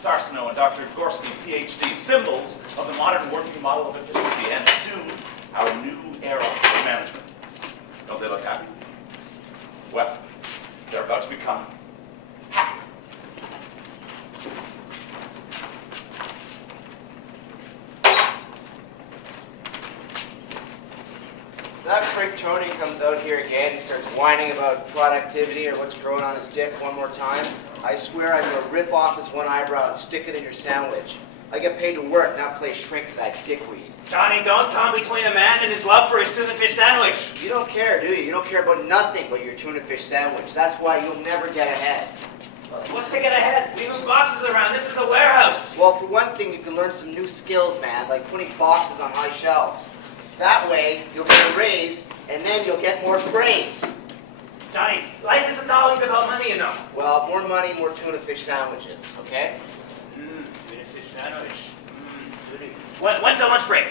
Sarceno and Dr. Gorski, PhD, symbols of the modern working model of efficiency, and soon our new era of management. Don't they look happy? Well, they're about to become happy. That prick Tony comes out here again and starts whining about productivity or what's growing on his dick one more time. I swear I'm gonna rip off his one eyebrow and stick it in your sandwich. I get paid to work, not play shrink to that dickweed. Johnny, don't come between a man and his love for his tuna fish sandwich. You don't care, do you? You don't care about nothing but your tuna fish sandwich. That's why you'll never get ahead. What's to get ahead? We move boxes around. This is a warehouse. Well, for one thing, you can learn some new skills, man, like putting boxes on high shelves. That way, you'll get a raise, and then you'll get more praise. Johnny, life isn't always about money, you know. Well, more money, more tuna fish sandwiches, okay? Tuna fish sandwich. Goody. When's our lunch break?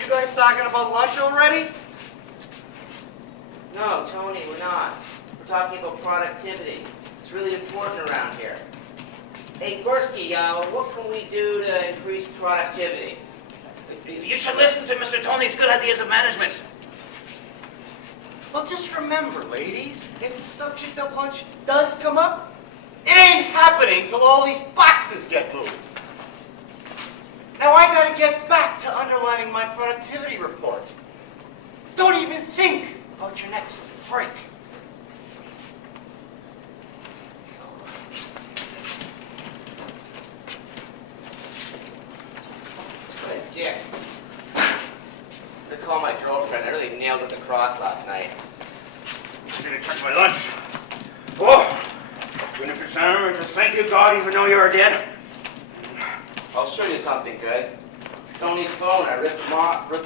You guys talking about lunch already? No, Tony, we're not. We're talking about productivity. It's really important around here. Hey, Gorski, what can we do to increase productivity? You should listen to Mr. Tony's good ideas of management. Well, just remember, ladies, if the subject of lunch does come up, it ain't happening till all these boxes get moved. Now I gotta get back to underlining my productivity report. Don't even think about your next break. What a dick. I called my girlfriend. I really nailed it across last night. You should have checked my lunch. Oh, tuna fish sandwich. Thank you, God, even though you're dead. I'll show you something good. Tony's phone. I ripped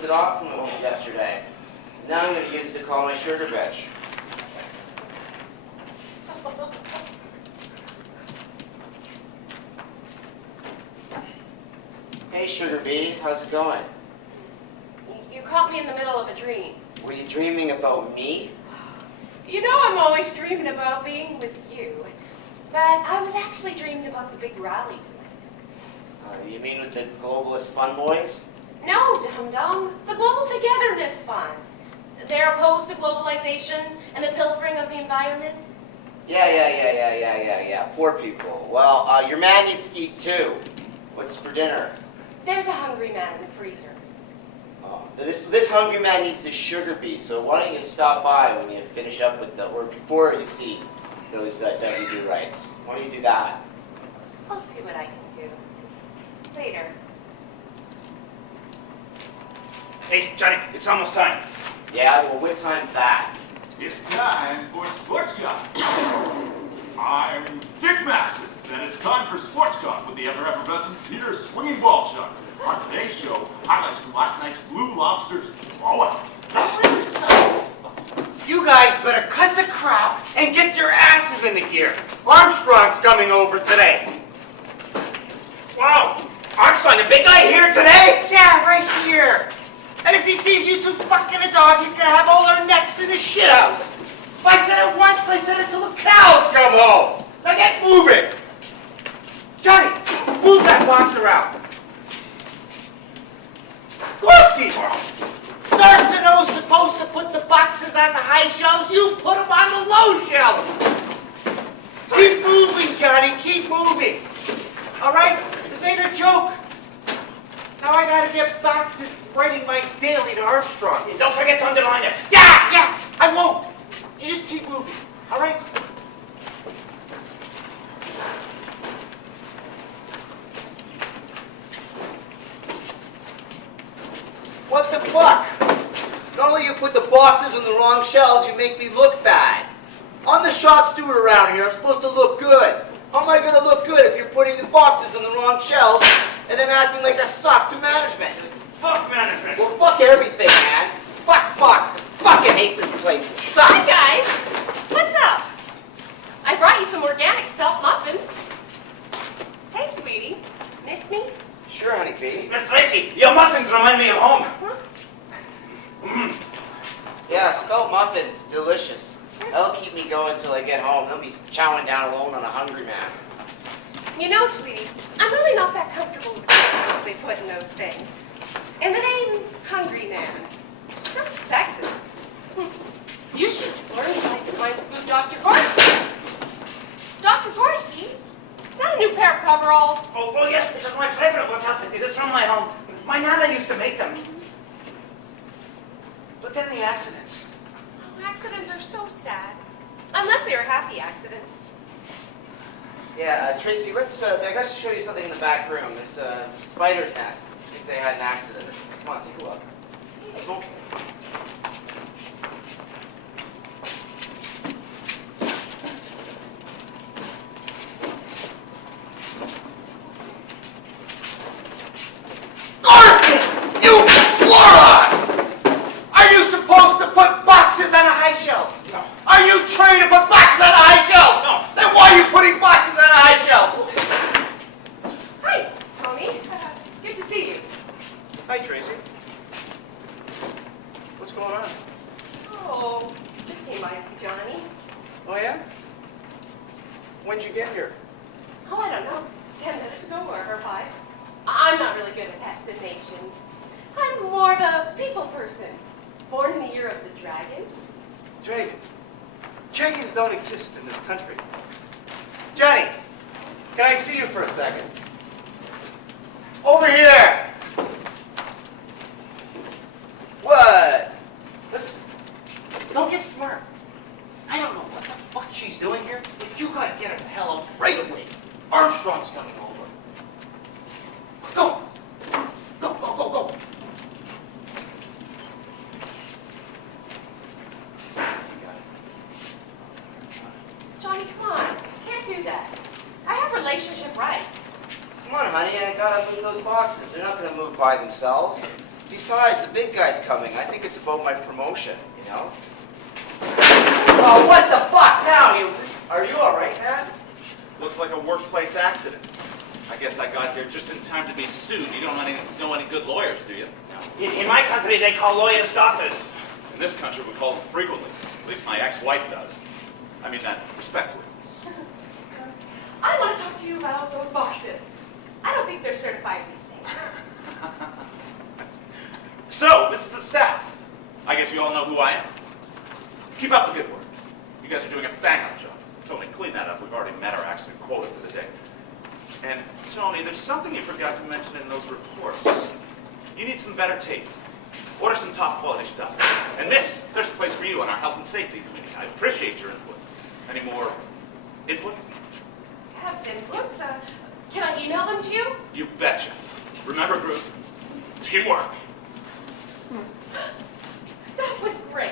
it off from him yesterday. Now I'm going to use it to call my sugar bitch. Hey, Sugar Bee. How's it going? You caught me in the middle of a dream. Were you dreaming about me? You know I'm always dreaming about being with you. But I was actually dreaming about the big rally tonight. You mean with the Globalist Fun Boys? No, dum-dum. The Global Togetherness Fund. They're opposed to globalization and the pilfering of the environment. Yeah. Poor people. Well, your man needs to eat too. What's for dinner? There's a hungry man in the freezer. This hungry man needs a Sugar Bee, so why don't you stop by when you finish up with or before you see those WD rights. Why don't you do that? I'll see what I can do. Later. Hey, Johnny, it's almost time. Yeah, well, what time's that? It's time for Sports Talk. I'm Dick Mason, and it's time for Sports Talk with the ever-effervescent Peter Swinging Ball Shark. On today's show, highlights from last night's Blue Lobsters blowout. You guys better cut the crap and get your asses into gear. Armstrong's coming over today. Wow, Armstrong, the big guy here today? Yeah, right here. And if he sees you two fucking a dog, he's gonna have all our necks in his shit house. If I said it once, I said it till the cows come home. Now get moving. Johnny, move that box around. Gorski! Sarceno's supposed to put the boxes on the high shelves. You put them on the low shelves. Keep moving, Johnny. Keep moving. All right? This ain't a joke. Now I gotta get back to writing my daily to Armstrong. And don't forget to underline it. Yeah, I won't. You just keep moving. All right? What the fuck? Not only you put the boxes on the wrong shelves, you make me look bad. I'm the shop steward around here. I'm supposed to look good. How am I going to look good if you're putting the boxes on the wrong shelves and then acting like a suck to management? Fuck management. Well, fuck everything, man. Fuck. Fucking hate this place. It sucks. Hi, guys. What's up? I brought you some organic spelt muffins. Hey, sweetie. Missed me? Sure, honeybee. Miss Lacey, your muffins remind me of home. Huh? Yeah, spelt muffins. Delicious. They'll keep me going till I get home. They'll be chowing down alone on a hungry man. You know, sweetie, I'm really not that comfortable with the things they put in those things. And the name Hungry Man. So sexist. You should learn to like the kinds of food Dr. Gorski eats. Dr. Gorski? Is that a new pair of coveralls? Oh, yes, because my favorite work outfit is from my home. My nana used to make them. But then the accidents. Oh, accidents are so sad. Unless they are happy accidents. Yeah, Tracy, let's, I got to show you something in the back room. There's a spider's nest. I think they had an accident. Come on, take a look. It's okay. Dragons don't exist in this country. Johnny, can I see you for a second? Over here! What? Listen, don't get smart. I don't know what the fuck she's doing here, but you gotta get her the hell out right away. Armstrong's coming over. Go! Go, go, go, go! Johnny, come on. Can't do that. I have relationship rights. Come on, honey, I gotta move those boxes. They're not gonna move by themselves. Besides, the big guy's coming. I think it's about my promotion, you know? Oh, what the fuck now? Are you all right, man? Looks like a workplace accident. I guess I got here just in time to be sued. You don't know any good lawyers, do you? In my country, they call lawyers doctors. In this country, we call them frequently. At least my ex-wife does. I mean that respectfully. I want to talk to you about those boxes. I don't think they're certifiably safe. So, this is the staff. I guess you all know who I am. Keep up the good work. You guys are doing a bang-up job. Tony, clean that up. We've already met our accident quota for the day. And, Tony, there's something you forgot to mention in those reports. You need some better tape. Order some top-quality stuff. And, Miss, there's a place for you on our Health and Safety Committee. I appreciate your input. Any more input? Have inputs? Can I email them to you? You betcha. Remember, group, teamwork. That was great.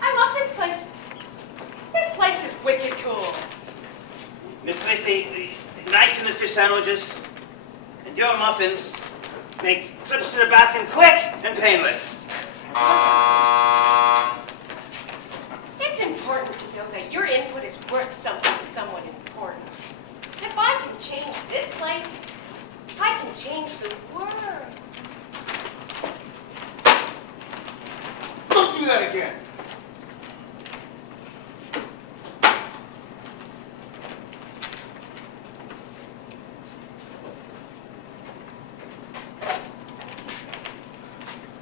I love this place. This place is wicked cool. Miss Tracy, the knife and the fish sandwiches and your muffins make trips to the bathroom quick and painless. It's important to know that your input is worth something to someone important. If I can change this place, I can change the world. Don't do that again!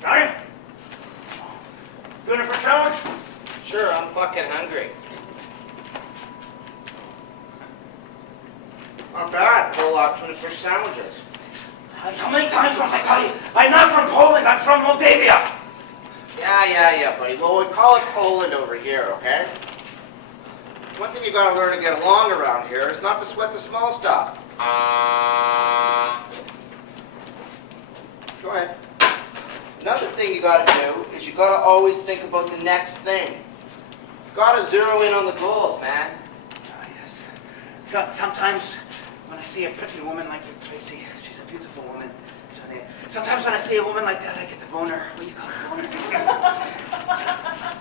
Johnny? Doing it for sandwich? Sure, I'm fucking hungry. Not bad. Full option of fish sandwiches. How many times must I tell you? I'm not from Poland, I'm from Moldavia. Yeah, buddy. Well, we call it Poland over here, okay? One thing you gotta learn to get along around here is not to sweat the small stuff. Go ahead. Another thing you gotta do is you gotta always think about the next thing. Gotta zero in on the goals, man. Ah, yes. So, sometimes when I see a pretty woman like you, Tracy, she's a beautiful woman. Johnny, sometimes when I see a woman like that, I get the boner. What do you call it, boner?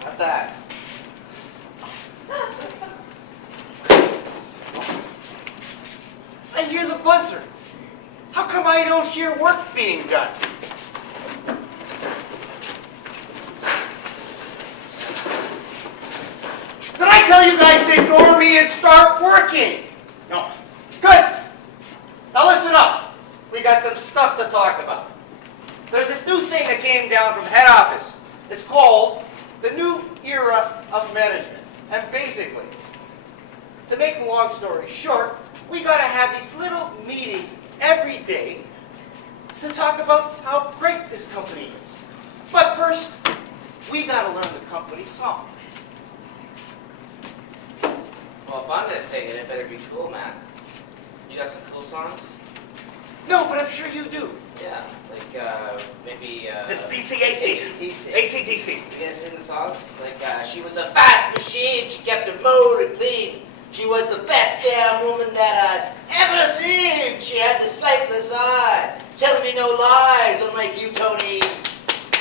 Not that. I hear the buzzer. How come I don't hear work being done? ignore me and start working. No. Good. Now listen up. We got some stuff to talk about. There's this new thing that came down from head office. It's called the New Era of Management. And basically, to make a long story short, we got to have these little meetings every day to talk about how great this company is. But first, we got to learn the company's song. Well, if I'm gonna sing it, it better be cool, man. You got some cool songs? No, but I'm sure you do. Yeah, like, maybe, This DCAC. AC/DC. ACDC. You gonna sing the songs? Like, she was a fast machine, she kept her motor clean. She was the best damn woman that I'd ever seen. She had the sightless eye, telling me no lies, unlike you, Tony.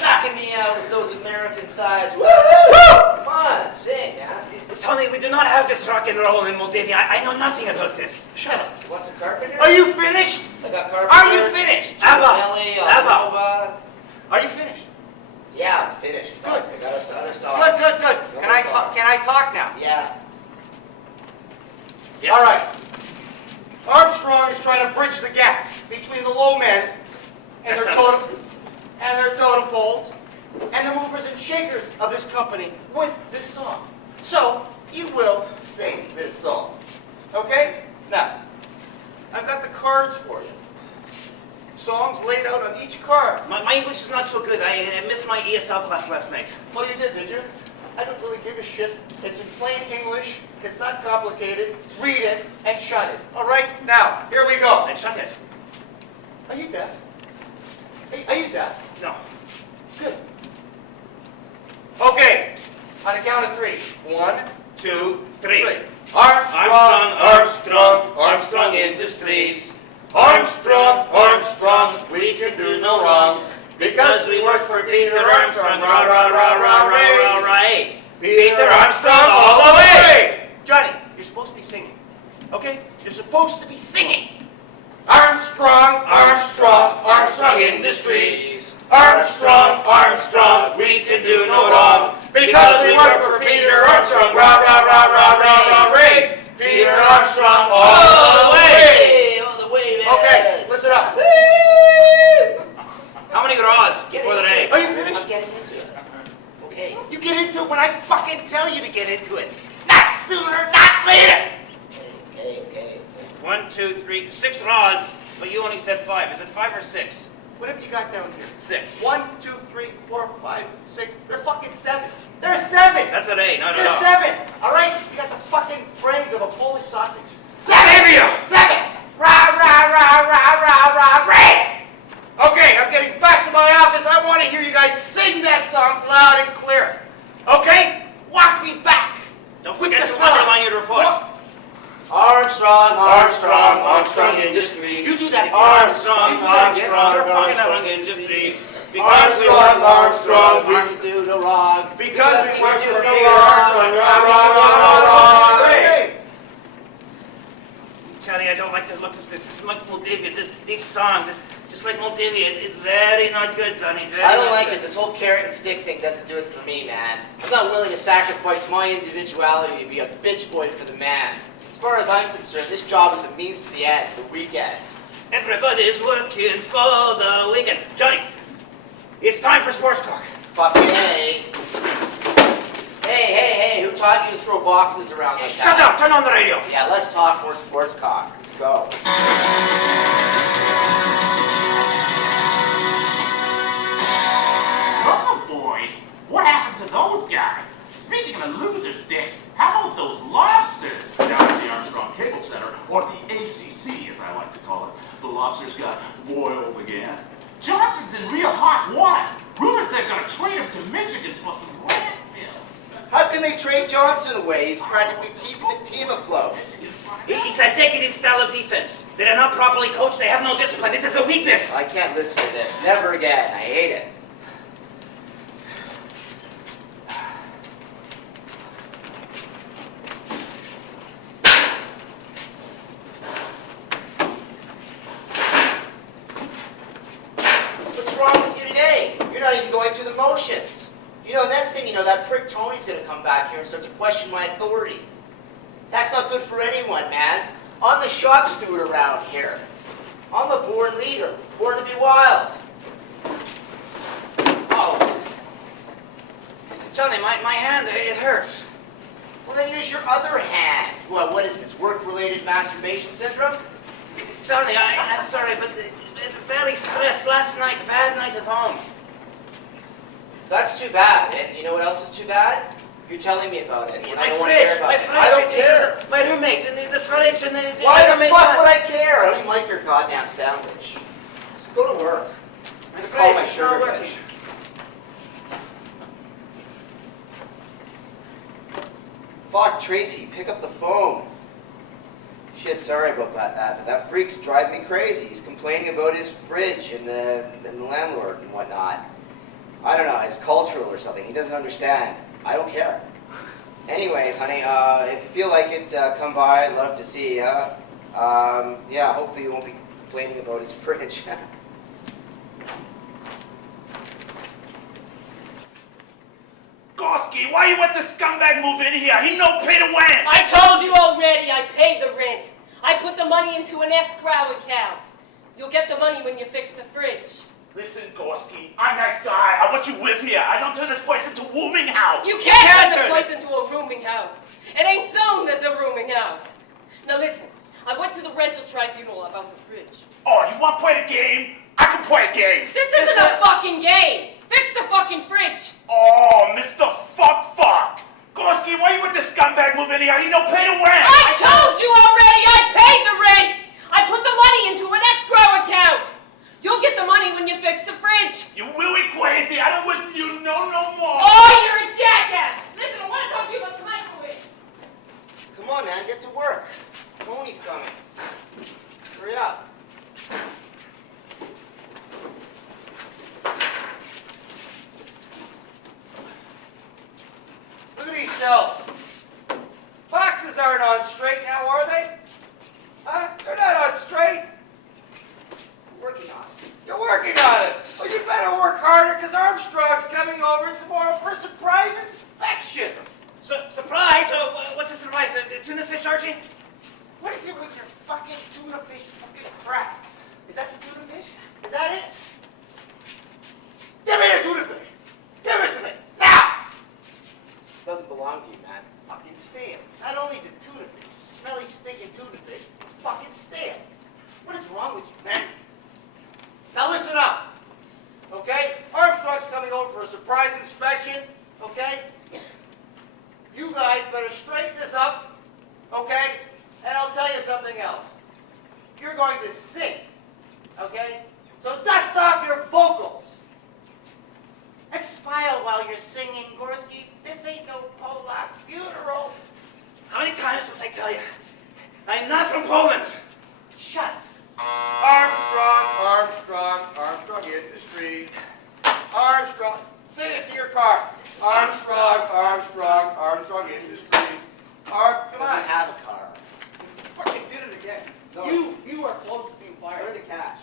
Knocking me out with those American thighs. Woo! Come on, sing, yeah? Tony, we do not have this rock and roll in Moldavia. I know nothing about this. Shut up. You want some carpenters? Are you finished? I got carpenters. Are you finished? Giovanelli, Abba. Alnova. Are you finished? Yeah, I'm finished. Fuck, I got us other songs. Good. Can I talk now? Yeah. Yes. All right. Armstrong is trying to bridge the gap between the low men and That their sounds- totem poles and the movers and shakers of this company with this song. So you will sing this song, okay? Now, I've got the cards for you. Songs laid out on each card. My English is not so good. I missed my ESL class last night. Well, you did you? I don't really give a shit. It's in plain English. It's not complicated. Read it and shut it. All right? Now, here we go. And shut it. Are you deaf? Are you deaf? No. Good. Okay. On the count of three. 1, 2, 3. Armstrong Industries. Armstrong, we can do no wrong. Because we work for Peter Armstrong. Rah, rah, rah, rah, rah. Right. Peter Armstrong all the way! Johnny, you're supposed to be singing. Okay? You're supposed to be singing. Armstrong Industries. Armstrong, we can do no wrong. Because we work for Peter Armstrong. Rah, rah, rah, rah, rah, rah, ray. Peter Armstrong all the way! All the way, man. Okay, listen up. How many draws Get for the into day? it. Are you finished? I'm getting into it. Okay. You get into it when I fucking tell you to get into it. Not sooner, not later. Okay. 1, 2, 3, 6 draws, but you only said 5. Is it 5 or 6? What have you got down here? 6. 1, 2, 3, 4, 5, 6. They're fucking 7. They're 7. That's an A, not an They're O. 7. All right? You got the fucking brains of a Polish sausage. 7. Olivia! 7. Rah, rah, rah, rah, rah, rah, rah. Okay, I'm getting back to my office. I want to hear you guys sing that song loud and clear. Okay? Walk me back. Don't with forget the to song. underline your report. Armstrong Industries. You do that. Armstrong Industries. Because we Armstrong, we can do no wrong. Because we work can for do no Peter wrong. Armstrong. Hooray! Charlie, I don't like the look of this. This is like Moldavia. These songs, it's just like Moldavia. It's very not good, Johnny. Very I don't not like good. it. This whole carrot and stick thing doesn't do it for me, man. I'm not willing to sacrifice my individuality to be a bitch boy for the man. As far as I'm concerned, this job is a means to the end, the weekend. Everybody's working for the weekend. Johnny, it's time for sports talk. Fucking A. Hey, who taught you to throw boxes around like Shut that? up! Turn on the radio. Yeah, let's talk more sports cock. Let's go. Oh boy, what happened to those guys? Speaking of losers, Dick, how about those lobsters down at the Armstrong Cable Center, or the ACC as I like to call it? The lobsters got boiled again. Johnson's in real hot water. Rumors they're gonna trade him to Michigan for some landfill. How can they trade Johnson away? He's practically keeping the team afloat. It's a decadent style of defense. They are not properly coached. They have no discipline. It is a weakness. I can't listen to this. Never again. I hate it. What's wrong with you today? You're not even going through the motions. You know, next thing you know, that prick Tony's going to come back here and start to question my authority. not good for anyone, man. I'm the shop steward around here. I'm a born leader, born to be wild. Oh, Johnny, my hand, it hurts. well then use your other hand. What is this, work-related masturbation syndrome? Johnny, I'm sorry, but it's very stressed last night, bad night at home. That's too bad. And you know what else is too bad? You're telling me about it. And I My don't want to hear fridge, about my it. fridge. I don't care. My roommates, and the fridge, and the Why other the mates fuck on- would I care? I don't even like your goddamn sandwich. Just go to work. My I'm gonna call my fridge is not sugar working. bitch. Fuck, Tracy, pick up the phone. Shit, sorry about that, but that freak's driving me crazy. He's complaining about his fridge and the landlord and whatnot. I don't know, it's cultural or something. He doesn't understand. I don't care. Anyways, honey, if you feel like it, come by. I'd love to see you. Yeah, hopefully you won't be complaining about his fridge. Gorski, why you let this scumbag move in here? He no pay to win. I told you already, I paid the rent. I put the money into an escrow account. You'll get the money when you fix the fridge. Listen, Gorski, I'm nice guy. I want you to live here. I don't turn this place into a rooming house. You can't turn this turn place into a rooming house. It ain't zoned as a rooming house. Now listen, I went to the rental tribunal about the fridge. Oh, you want to play the game? I can play a game. This isn't a fucking game. Fix the fucking fridge. Oh, Mr. Fuck. Gorski, why you let this scumbag move in here? He no pay to win. I told you already, I paid the rent. I put the money into an escrow account. You'll get the money when you fix the fridge. You really crazy. I don't listen to you no more. Oh, you're a jackass. Listen, I want to talk to you about the microwave. Come on, man, get to work. Tony's coming. Hurry up. Look at these shelves. Boxes aren't on straight now, are they? Huh? They're not on straight. Working on it. You're working on it. Well, you better work harder, because Armstrong's coming over tomorrow for a surprise inspection. Surprise? What's the surprise? The tuna fish, Archie? What is it with your fucking tuna fish fucking crap? Is that the tuna fish? Is that it? Give me the tuna fish! Give it to me! Now! Doesn't belong to you, man. Fucking stale. Not only is it tuna fish, smelly, stinking tuna fish, it's fucking stale. What is wrong with you, man? Now listen up, okay? Armstrong's coming over for a surprise inspection, okay? You guys better straighten this up, okay? And I'll tell you something else. You're going to sing, okay? So dust off your vocals. And smile while you're singing, Gorski. This ain't no Polak funeral. How many times must I tell you? I'm not from Poland. Shut up. Armstrong Industries. Armstrong. Sing it to your car. Armstrong Industries. Come on. Doesn't have a car. You fucking did it again. No. You are close to being fired. Learn to cash.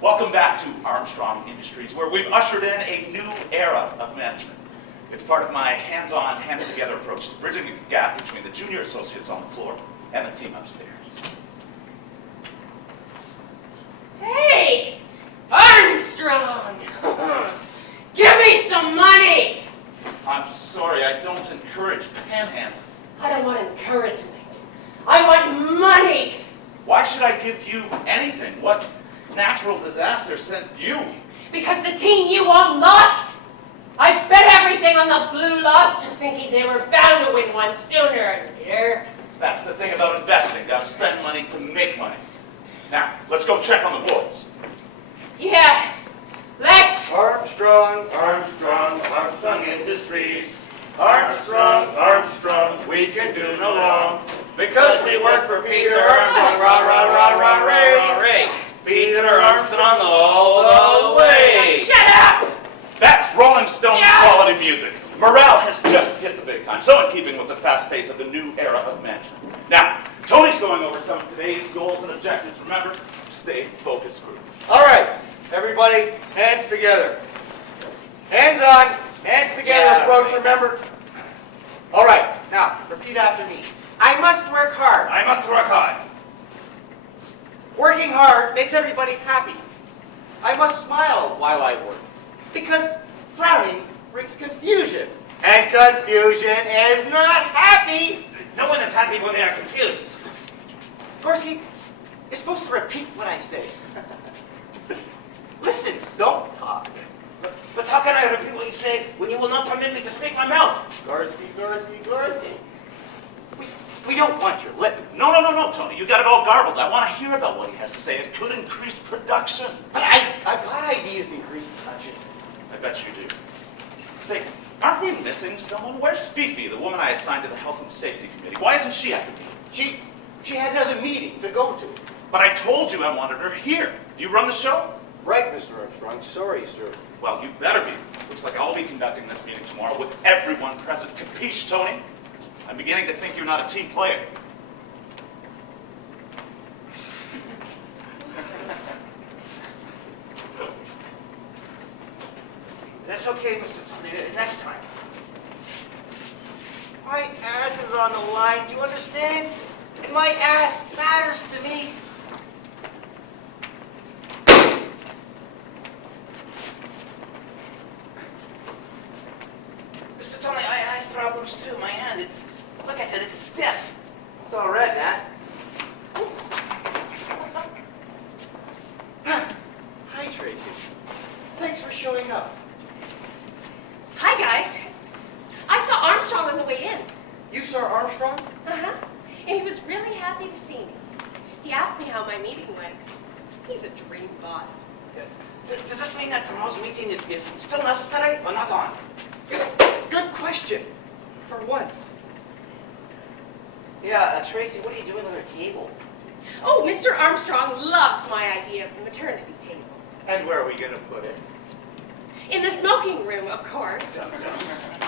Welcome back to Armstrong Industries, where we've ushered in a new era of management. It's part of my hands-on, hands-together approach to bridging the gap between the junior associates on the floor and the team upstairs. Hey, Armstrong. Give me some money. I'm sorry, I don't encourage panhandling. I don't want encouragement. I want money. Why should I give you anything? What natural disaster sent you? Because the team you own lost. I bet everything on the Blue Lobster thinking they were bound to win one sooner or later. That's the thing about investing. Gotta spend money to make money. Now, let's go check on the boys. Yeah, let's. Armstrong Industries. Armstrong, we can do no wrong. Because we work for Peter Armstrong, rah, ray. Peter Armstrong all the way. Shut up! That's Rolling Stones quality music. Morale has just hit the big time, so in keeping with the fast pace of the new era of management. Now, Tony's going over some of today's goals and objectives. Remember, stay focused, group. All right, Everybody, hands together. Hands on, hands together, Yeah, approach, right. remember? All right, now, repeat after me. I must work hard. I must work hard. Working hard makes everybody happy. I must smile while I work, because frowning brings confusion. And confusion is not happy. No one is happy when they are confused. Gorski, you're supposed to repeat what I say. Listen, don't talk. But how can I repeat what you say when you will not permit me to speak my mouth? Gorski, Gorski, Gorski. We don't want your lip. No, Tony. You got it all garbled. I want to hear about what he has to say. It could increase production. But I'm glad ideas increase production. I bet you do. Say, aren't we missing someone? Where's Fifi, the woman I assigned to the Health and Safety Committee? Why isn't she at the meeting? She had another meeting to go to. But I told you I wanted her here. Do you run the show? Right, Mr. Armstrong. Sorry, sir. Well, you better be. Looks like I'll be conducting this meeting tomorrow with everyone present. Capiche, Tony? I'm beginning to think you're not a team player. That's okay, Mr. Tony. Next time. My ass is on the line, do you understand? And my ass matters to me. Mr. Tony, I have problems too. My hand, it's, look at it, it's stiff. It's all red, Nat. Hi, Tracy. Thanks for showing up. Hi, guys. I saw Armstrong on the way in. You saw Armstrong? Uh-huh. And he was really happy to see me. He asked me how my meeting went. He's a dream boss. Does this mean that tomorrow's meeting is still necessary or not on? Good question. For once. Yeah, Tracy, what are you doing with her table? Oh, Mr. Armstrong loves my idea of the maternity table. And where are we going to put it? In the smoking room, of course.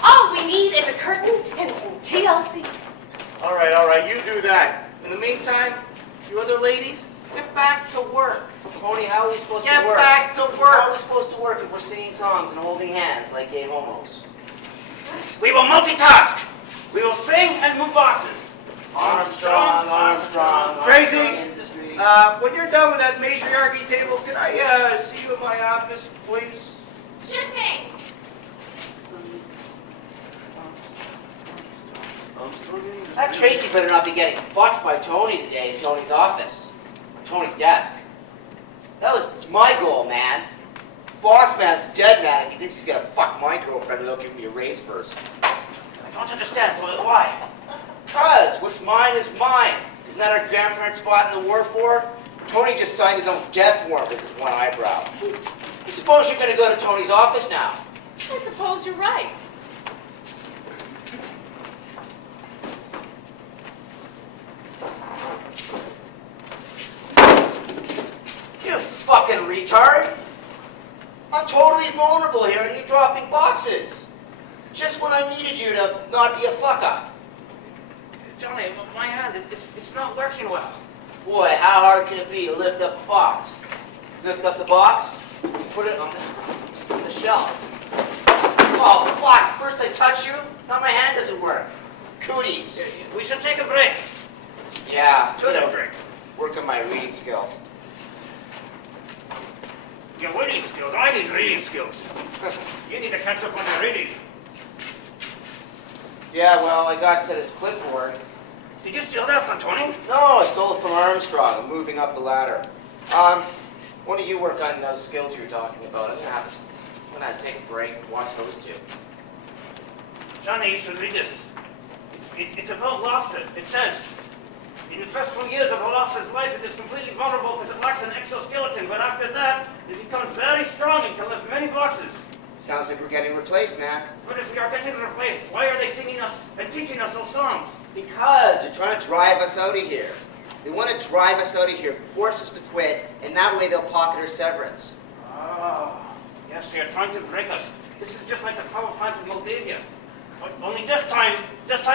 All we need is a curtain and some TLC. All right, you do that. In the meantime, you other ladies, get back to work. Tony, how are we supposed Get to work? back to How are we work. supposed to work if we're singing songs and holding hands like gay homos? We will multitask. We will sing and move boxes. Armstrong, Armstrong, Tracy, Armstrong Industries. When you're done with that matriarchy table, can I see you in my office, please? Sure thing. That Tracy better not be getting fucked by Tony today in Tony's office. Or Tony's desk. That was my goal, man. Boss man's dead, man, if he thinks he's gonna fuck my girlfriend without giving me a raise first. I don't understand. Why? Cause what's mine is mine. Isn't that our grandparents fought in the war for? Tony just signed his own death warrant with his one eyebrow. Suppose you're gonna go to Tony's office now. I suppose you're right. You fucking retard! I'm totally vulnerable here and you're dropping boxes. Just when I needed you to not be a fuck-up. Johnny, my hand, it's not working well. Boy, how hard can it be to lift up a box? Lift up the box, put it on the shelf. Oh, fuck, first I touch you, now my hand doesn't work. Cooties. We should take a break. Yeah, To the break. work on my reading skills. Your reading skills. I need reading skills. You need to catch up on your reading. Yeah, well, I got to this clipboard. Did you steal that from Tony? No, I stole it from Armstrong. I'm moving up the ladder. Why don't you work on those skills you were talking about? I'm gonna have to take a break and watch those two. Johnny, you should read this. It's about lobsters. It says, in the first few years of a lobster's life, it is completely vulnerable because it lacks an exoskeleton. But after that, it becomes very strong and can lift many boxes. Sounds like we're getting replaced, man. But if we are getting replaced, why are they singing us and teaching us those songs? Because they're trying to drive us out of here. They want to drive us out of here, force us to quit, and that way they'll pocket our severance. Oh, yes, they are trying to break us. This is just like the power plant in Moldavia. But only this time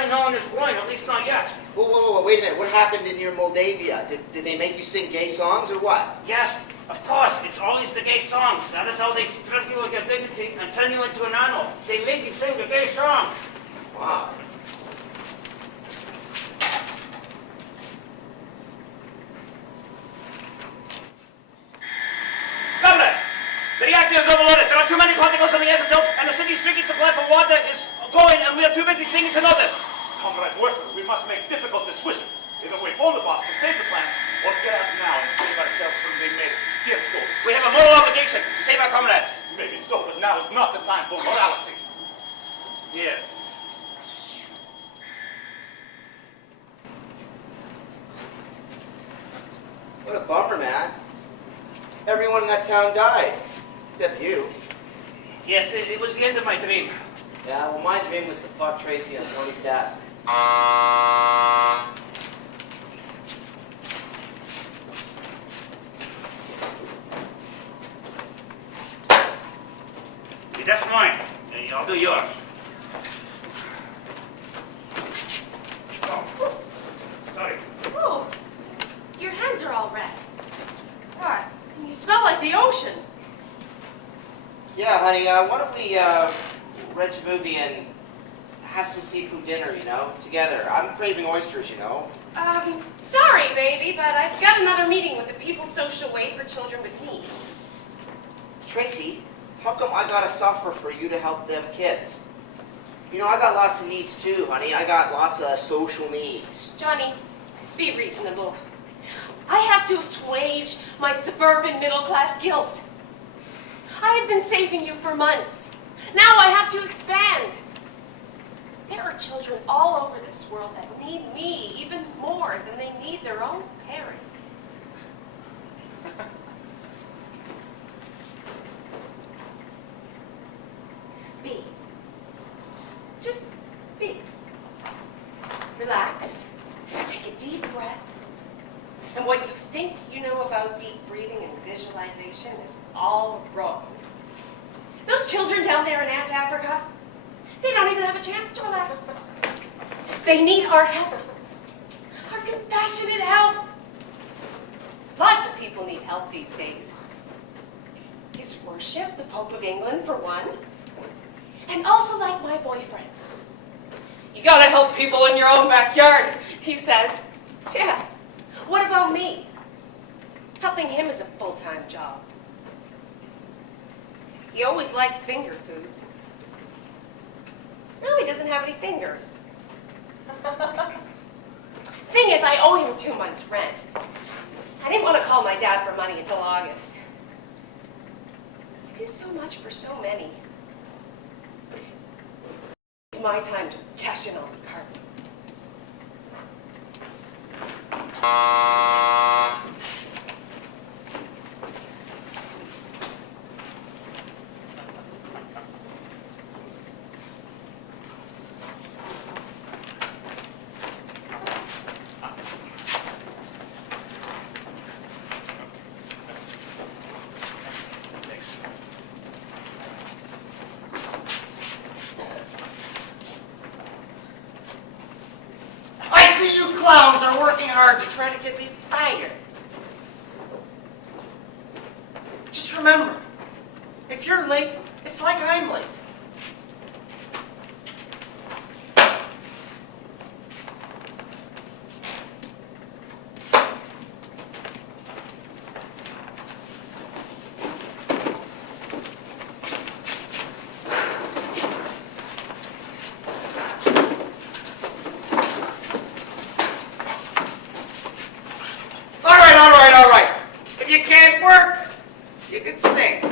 no one is going, at least not yet. Whoa, wait a minute. What happened in your Moldavia? Did they make you sing gay songs or what? Yes, Of course, it's always the gay songs. That is how they strip you of your dignity and turn you into an animal. They make you sing the gay song. Wow. Governor, the reactor is overloaded. There are too many particles in the isotopes, and the city's drinking supply for water is going, and we are too busy singing to know this. Comrade worker, we must make difficult decisions. Either we phone the boss to save the plant, or get out now and save ourselves from being made scapegoat. We have a moral obligation to save our comrades. Maybe so, but now is not the time for morality. Yes. What a bummer, man. Everyone in that town died, except you. Yes, it was the end of my dream. Yeah, well, my dream was to fuck Tracy on Tony's desk. That's mine. I'll do yours. Oh. Sorry. Oh, your hands are all red. Why? You smell like the ocean. Yeah, honey, why don't we rent a movie and have some seafood dinner, together. I'm craving oysters, Sorry, baby, but I've got another meeting with the People's Social Way for Children with Need. Tracy, how come I gotta suffer for you to help them kids? I got lots of needs too, honey. I got lots of social needs. Johnny, be reasonable. I have to assuage my suburban middle-class guilt. I have been saving you for months. Now I have to expand. There are children all over this world that need me even more than they need their own parents. Be. Just be. Relax. Take a deep breath. And what you think you know about deep breathing and visualization is all wrong. Those children down there in Antarctica, they don't even have a chance to relax. They need our help. Our compassionate help. Lots of people need help these days. His Worship, the Pope of England, for one. And also like my boyfriend. You gotta help people in your own backyard, he says. Yeah. What about me? Helping him is a full-time job. He always liked finger foods. Now he doesn't have any fingers. Thing is, I owe him 2 months' rent. I didn't want to call my dad for money until August. I do so much for so many. It's my time to cash in on the apartment. I see you clowns are working hard to try to get me fired. Just remember, if you're late, it's like I'm late. All right. If you can't work, you can sing.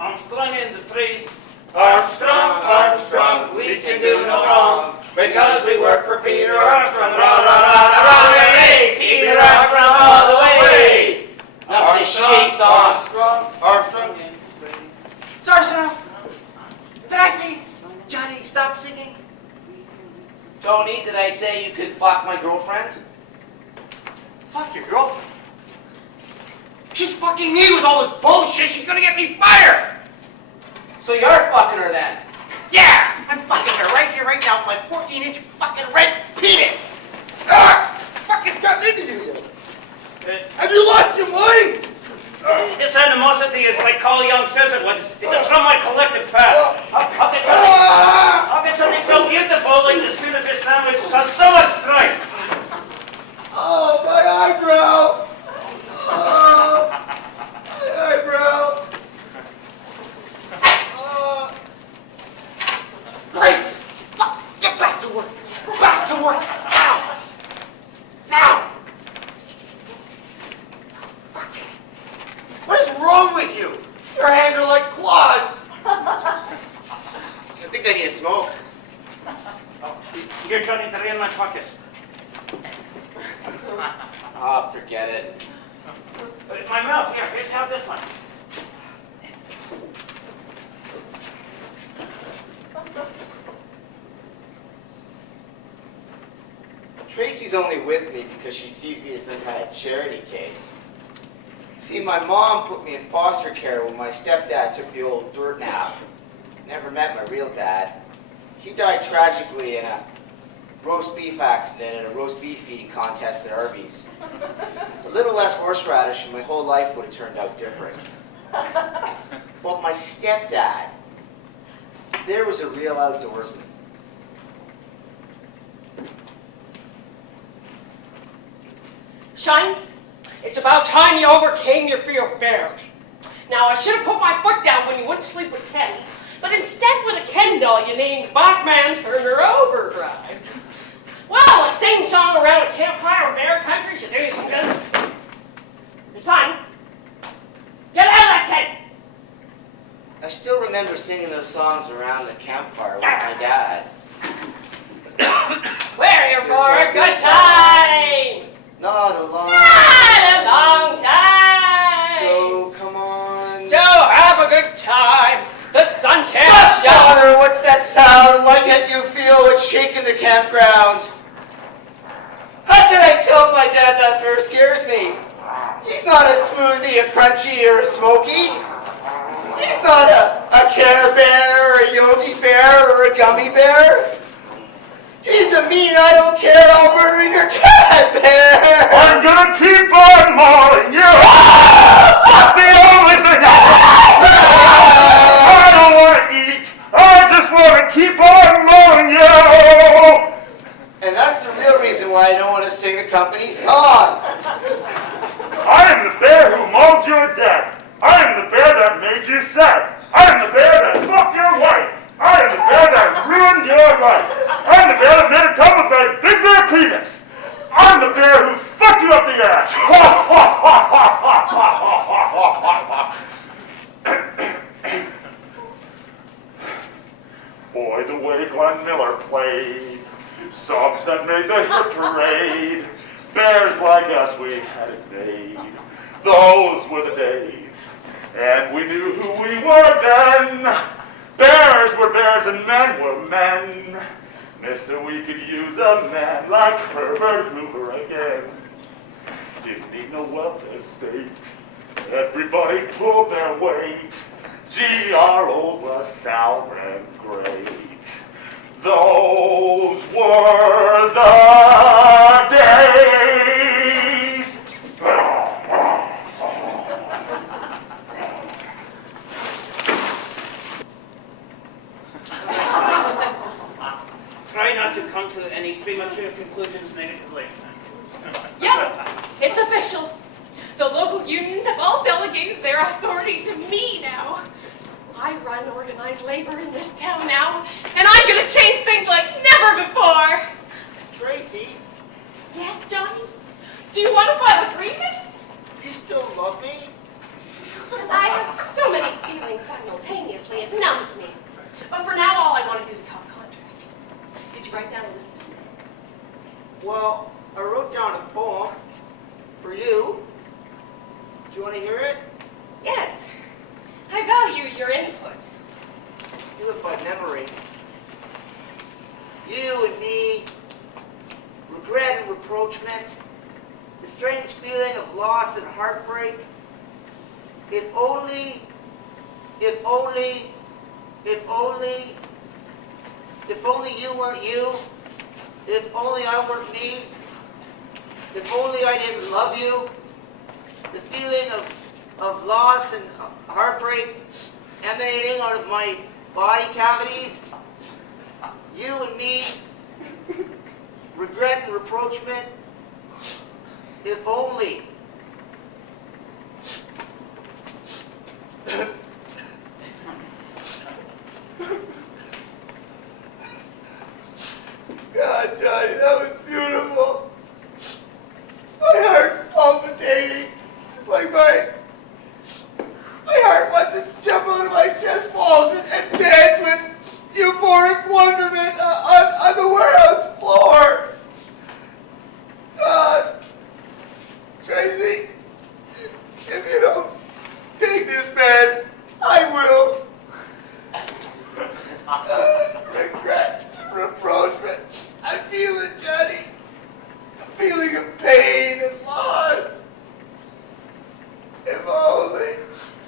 Armstrong Industries. Armstrong, we can do no wrong, because we work for Peter Armstrong. Hooray! Peter Armstrong all the way! Enough of this shitty song. Armstrong. Sorry, sir. Did I say, Johnny, stop singing? Tony, did I say you could fuck my girlfriend? Fuck your girlfriend. She's fucking me with all this bullshit. She's gonna get me fired. So you're fucking her then? Yeah, I'm fucking her right here, right now, with my 14-inch fucking red penis. Ah! Fuck has gotten into you. Have you I need a smoke. Oh, you're trying to drain my pocket. Oh, forget it. My mouth, here, have this one. Tracy's only with me because she sees me as some kind of charity case. See, my mom put me in foster care when my stepdad took the old dirt nap. Never met my real dad. He died tragically in a roast beef accident at a roast beef eating contest at Arby's. A little less horseradish and my whole life would have turned out different. But my stepdad, there was a real outdoorsman. Shine, it's about time you overcame your fear of bears. Now, I should have put my foot down when you wouldn't sleep with Teddy, but instead with a Ken doll you named Bachman Turner Overdrive. Well, a sing-song around a campfire in bear country should do you some good. Your son, get out of that tent! I still remember singing those songs around the campfire with my dad. We're here for a good time! Not a long Not a long time! So, come on. So have a good time. The sun can't Stop, shine. Father! What's that sound? Why can't you feel what's shaking the campgrounds? How can I tell my dad that bear scares me? He's not a smoothie, a crunchy, or a smoky. He's not a Care Bear, or a Yogi Bear, or a Gummy Bear. He's a mean, I don't care, I'll murder your dad bear! I'm gonna keep on mauling you! That's the only thing I don't want to eat! I just want to keep on mauling you! And that's the real reason why I don't want to sing the company song. I am the bear who mauled your dad! I am the bear that made you sad! I am the bear that fucked your wife! I am the bear that ruined your life! I'm the bear that made it come with my big bear penis! I'm the bear who fucked you up the ass! Boy, the way Glenn Miller played songs that made the hit parade. Bears like us, we had it made. Those were the days, and we knew who we were then. Bears were bears and men were men. Mister, we could use a man like Herbert Hoover again. Didn't need no welfare state. Everybody pulled their weight. Gee, our old LaSalle ran great. Those were the days. Try not to come to any premature conclusions negatively. Yep, it's official. The local unions have all delegated their authority to me now. I run organized labor in this town now, and I'm gonna change things like never before. Tracy, Yes, Johnny? Do you want to file a grievance? you still love me? I have so many feelings simultaneously, it numbs me. But for now, all I want to do is cop a contract. Did you write down a list of things? Well, I wrote down a poem for you. Do you want to hear it? Yes. I value your input. You live by memory. You and me, regret and reproachment, the strange feeling of loss and heartbreak. If only, if only, if only, if only you weren't you, if only I weren't me, if only I didn't love you, the feeling of loss and heartbreak emanating out of my body cavities, you and me, regret and reproachment, if only. God, Johnny, that was beautiful. My heart's palpitating. It's like my heart wants to jump out of my chest walls and dance with euphoric Regret, reproachment. I feel it, Johnny. A feeling of pain and loss. If only,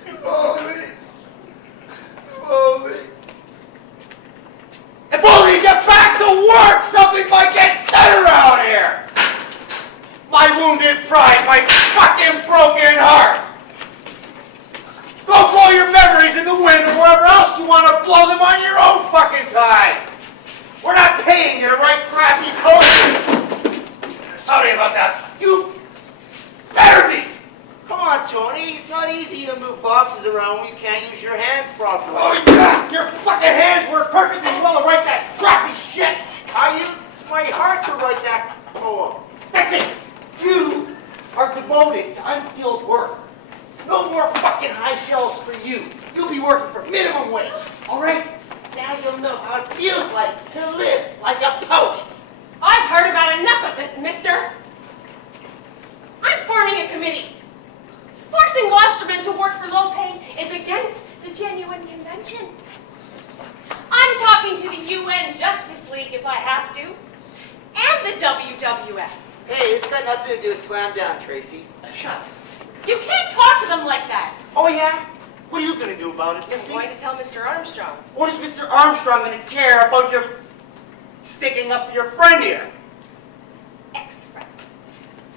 if only, if only. If only you get back to work, something might get done around here. My wounded pride, my fucking broken heart. Go blow your memories in the wind or wherever else you want to blow them on your own fucking time. We're not paying you to write crappy poetry. Sorry about that. You better be. Come on, Tony. It's not easy to move boxes around when you can't use your hands properly. Oh yeah, your fucking hands work perfectly well to write that crappy shit. I used my heart to write that poem. That's it. You are devoted to unskilled work. No more fucking high shelves for you. You'll be working for minimum wage. All right? Now you'll know how it feels like to live like a poet. I've heard about enough of this, mister. I'm forming a committee. Forcing lobstermen to work for low pay is against the genuine convention. I'm talking to the UN Justice League if I have to, and the WWF. Hey, it's got nothing to do with Slam Down, Tracy. Shut up. You can't talk to them like that. Oh yeah? What are you gonna do about it, I'm Missy? going to tell Mr. Armstrong. What is Mr. Armstrong gonna care about your sticking up for your friend here? Ex-friend.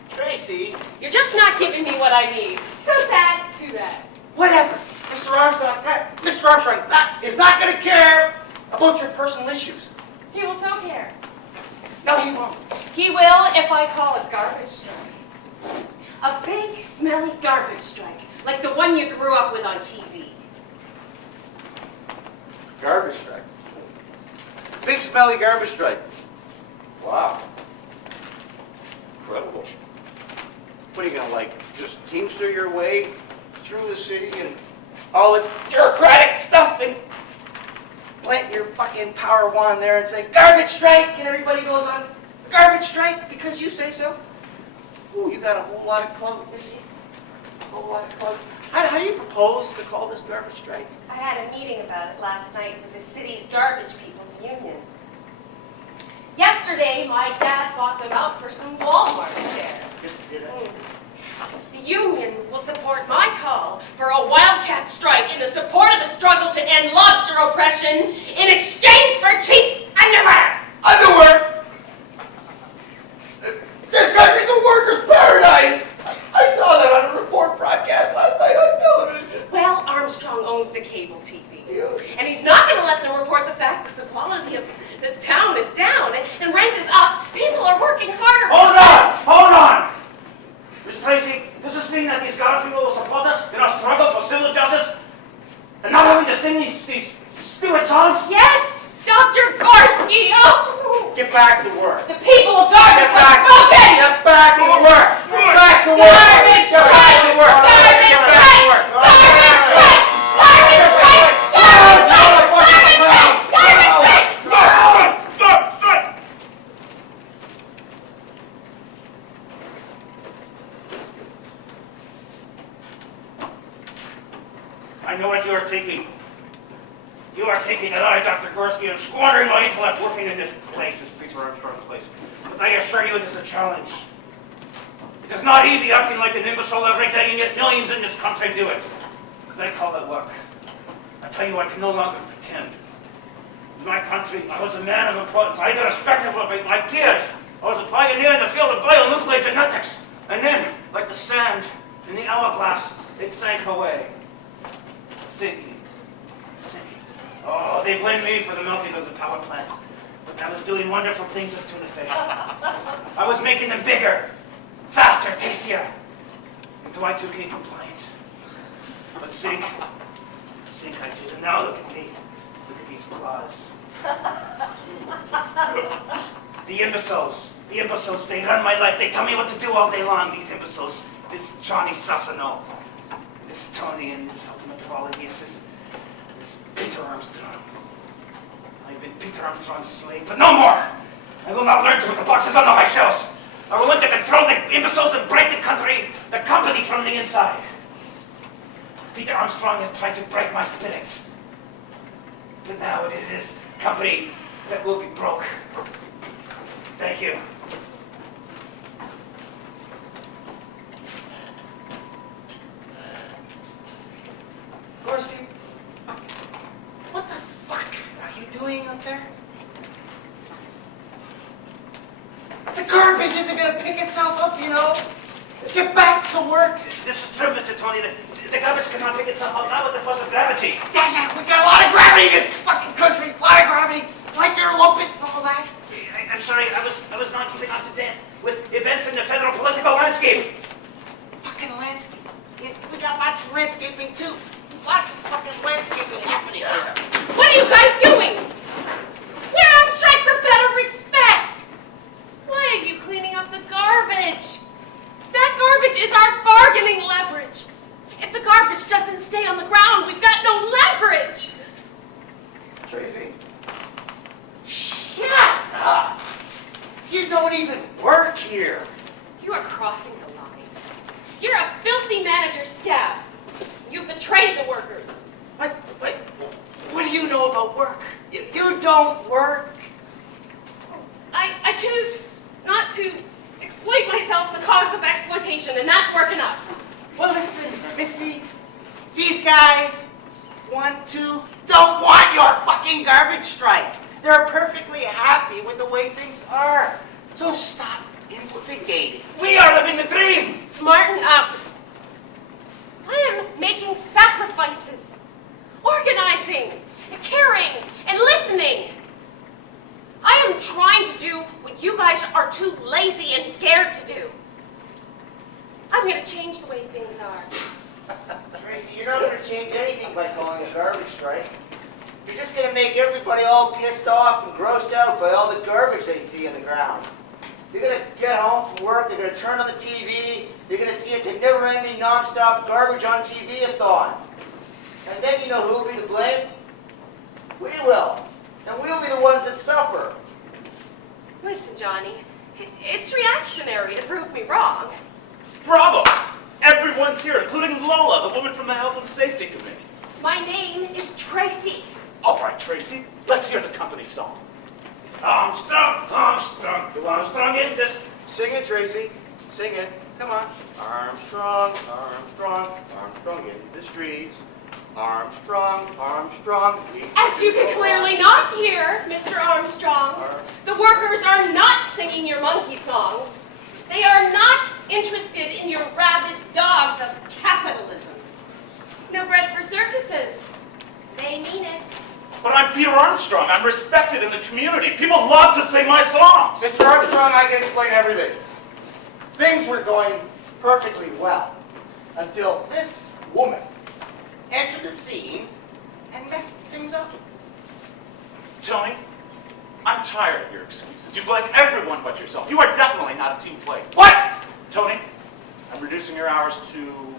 Tracy, You're just not giving me what I need. So sad, too bad. Whatever. Mr. Armstrong is not gonna care about your personal issues. He will so care. No, he won't. He will if I call a garbage strike. A big, smelly garbage strike, like the one you grew up with on TV. Garbage strike. Big smelly garbage strike. Wow. Incredible. What are you gonna like? Just teamster your way through the city and all its bureaucratic stuff and plant your fucking power wand there and say garbage strike, and everybody goes on garbage strike because you say so? Ooh, you got a whole lot of clout, Missy. A whole lot of clout. How do you propose to call this garbage strike? I had a meeting about it last night with the city's garbage people's union. Yesterday, my dad bought them out for some Walmart shares. The union will support my call for a wildcat strike in the support of the struggle to end lobster oppression in exchange for cheap underwear. Underwear! This country's a worker's paradise! I saw that on a report broadcast last night on television. Well, Armstrong owns the cable TV. Yeah. And he's not going to let them report the fact that the quality of this town is down and rent is up. People are working harder. Hold on! Miss Tracy, does this mean that these garbage people will support us in our struggle for civil justice? And not having to sing these stupid songs? Yes, Dr. Gorski. Oh. Get back to work. The people of garbage Get are back, smoking. get back to work. Get back to work. Garbage Get back to work. strike. Get back to work. Garbage strike. Garbage strike. Garbage strike. Garbage strike. Stop! I know what you are thinking. You are thinking that I, Dr. Gorski, am squandering my intellect working in this place, this Peter Armstrong place. But I assure you it is a challenge. It is not easy acting like an imbecile every day, and yet millions in this country do it. They call it work. I tell you, I can no longer pretend. In my country, I was a man of importance. I had the respect of my peers. I was a pioneer in the field of bionuclear genetics. And then, like the sand in the hourglass, it sank away. Sinking. Oh, they blame me for the melting of the power plant. But I was doing wonderful things with tuna fish. I was making them bigger, faster, tastier. Until I too came compliant. But sink I did. And now look at me. Look at these claws. The imbeciles, they run my life. They tell me what to do all day long, these imbeciles. This Johnny Sassano, this Tony, and this ultimate of all idiots, this Peter Armstrong. I've been Peter Armstrong's slave, but no more! I will not learn to put the boxes on the high shelves. I will learn to control the imbeciles and break the company from the inside. Peter Armstrong has tried to break my spirit. And now it is this company that will be broke. Thank you. Gorski, what the fuck are you doing up there? The garbage isn't gonna pick itself up, you know? Get back to work. This is true, Mr. Tony. The garbage cannot pick itself up now with the force of gravity. Dang it, we got a lot of gravity in this fucking country. A lot of gravity. Like you're lumping and all that. I'm sorry, I was not keeping up to date with events in the federal political landscape. Fucking landscape. Yeah, we got lots of landscaping too. Lots of fucking landscaping happening here. What are you guys doing? We're on strike for better respect. Why are you cleaning up the garbage? That garbage is our bargaining leverage. If the garbage doesn't stay on the ground, we've got no leverage. Tracy, shut up. You don't even work here. You are crossing the line. You're a filthy manager scab. You've betrayed the workers. What do you know about work? You don't work. I choose not to exploit myself in the cogs of exploitation, and that's work enough. Well, listen, Missy, these guys don't want your fucking garbage strike. They're perfectly happy with the way things are. So stop instigating. We are living the dream. Smarten up. I am making sacrifices, organizing, caring, and listening. I am trying to do what you guys are too lazy and scared to do. I'm going to change the way things are. Tracy, you're not going to change anything by calling a garbage strike. You're just going to make everybody all pissed off and grossed out by all the garbage they see in the ground. They're going to get home from work, they're going to turn on the TV, they're going to see it's a never-ending, non-stop garbage on TV-a-thon. And then you know who will be to blame? We will. And we'll be the ones that suffer. Listen, Johnny, it's reactionary to prove me wrong. Bravo! Everyone's here, including Lola, the woman from the Health and Safety Committee. My name is Tracy. All right, Tracy, let's hear the company song. Armstrong, Armstrong, you Armstrong in this? Sing it, Tracy. Sing it. Come on. Armstrong, Armstrong, Armstrong in the streets. Armstrong, Armstrong. As you can clearly not hear, Mr. Armstrong, the workers are not singing your monkey songs. They are not interested in your rabid dogs of capitalism. No bread for circuses. They mean it. But I'm Peter Armstrong. I'm respected in the community. People love to sing my songs. Mr. Armstrong, I can explain everything. Things were going perfectly well until this woman entered the scene and messed things up. Tony, I'm tired of your excuses. You blame everyone but yourself. You are definitely not a team player. What? Tony, I'm reducing your hours to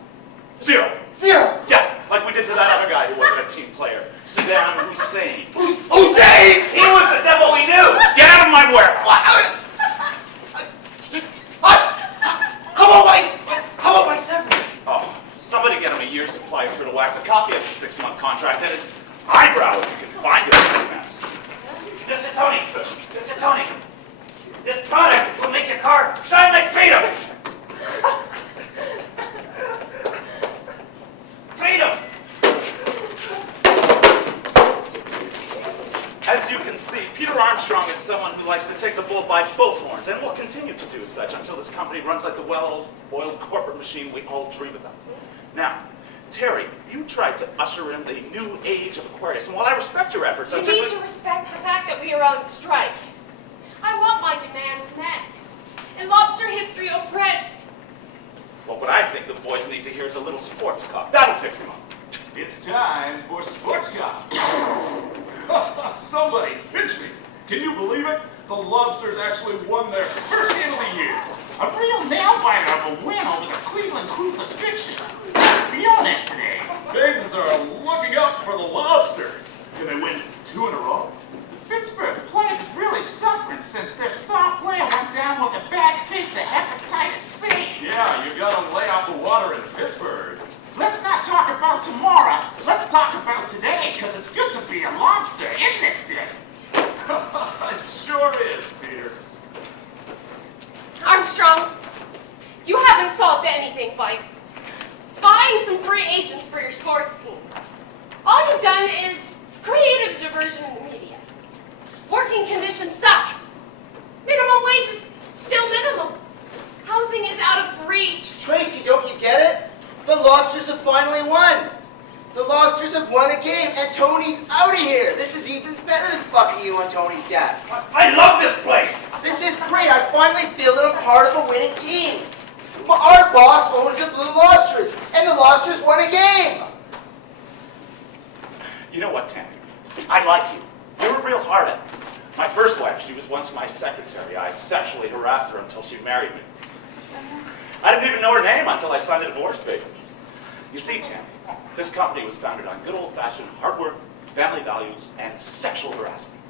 0. 0. Yeah, like we did to that other guy who wasn't a team player, Saddam Hussein. Hussein! He was the devil we knew. Get out of my warehouse! What? How about my severance? Oh, somebody get him a year's supply of Turtle Wax, a copy of the 6-month contract, and his eyebrow if you can find it in that mess. Mr. Tony, this product will make your car shine like freedom. Freedom. As you can see, Peter Armstrong is someone who likes to take the bull by both horns, and will continue to do such until this company runs like the well-oiled corporate machine we all dream about. Now, Terry, you tried to usher in the new age of Aquarius, and while I respect your efforts, You need to respect the fact that we are on strike. I want my demands met. And lobster history oppressed. Well, what I think the boys need to hear is a little sports talk. That'll fix them up. It's time for Sports Cop. Somebody pinch me. Can you believe it? The Lobsters actually won their first game of the year. A real nail-biter of a win over the Cleveland Crucifixion. Feeling it today. Things are looking up for the Lobsters. Can they win 2 in a row? The Pittsburgh Plague is really suffering since their star player went down with a bad case of hepatitis C. Yeah, you gotta lay off the water in Pittsburgh. Let's not talk about tomorrow. Let's talk about today, because it's good to be a lobster. of here. This is even better than fucking you on Tony's desk. I love this place. This is great. I finally feel that I'm part of a winning team. Our boss owns the Blue Lobsters, and the Lobsters won a game. You know what, Tammy? I like you. You're a real hard ass. My first wife, she was once my secretary. I sexually harassed her until she married me. I didn't even know her name until I signed the divorce papers. You see, Tammy, this company was founded on good old-fashioned hard work, family values, and sexual harassment.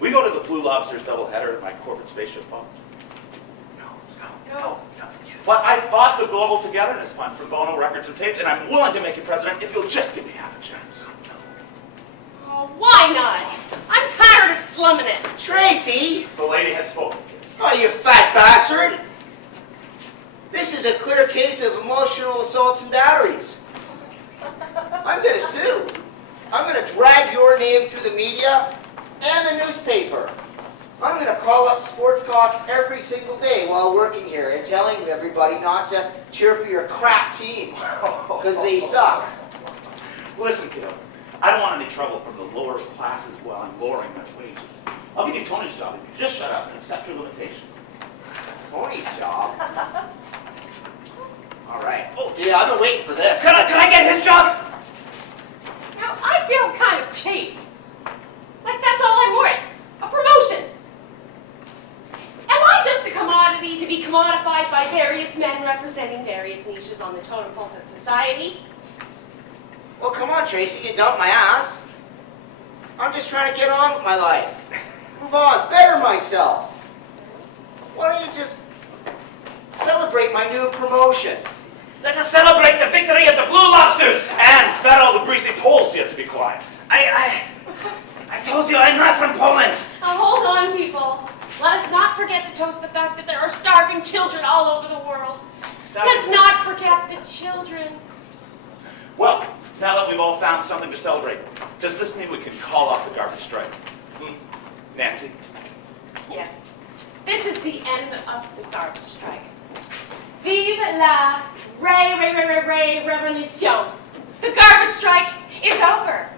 We go to the Blue Lobsters doubleheader at my corporate spaceship boat. No. Yes. But I bought the Global Togetherness Fund from Bono Records and Tapes, and I'm willing to make you president if you'll just give me half a chance. Oh, why not? I'm tired of slumming it. Tracy! The lady has spoken. Oh, you fat bastard! This is a clear case of emotional assaults and batteries. I'm gonna sue. I'm gonna drag your name through the media and the newspaper. I'm gonna call up Sportscock every single day while working here and telling everybody not to cheer for your crap team, because they suck. Listen, kiddo, I don't want any trouble from the lower classes while I'm lowering my wages. I'll give you Tony's job if you just shut up and accept your limitations. Tony's job? All right. Oh, dude, I've been waiting for this. Can I get his job? Now, I feel kind of cheap. Like that's all I'm worth. A promotion. Am I just a commodity to be commodified by various men representing various niches on the totem poles of society? Well, come on, Tracy, you dumped my ass. I'm just trying to get on with my life. Move on, better myself. Why don't you just celebrate my new promotion? Let us celebrate the victory of the Blue Lobsters. And fat all the greasy Poles yet to be quiet. I told you I'm not from Poland. Now, hold on, people. Let us not forget to toast the fact that there are starving children all over the world. Let's not forget the children. Well, now that we've all found something to celebrate, does this mean we can call off the garbage strike? Nancy? Yes. This is the end of the garbage strike. Vive la revolution. The garbage strike is over.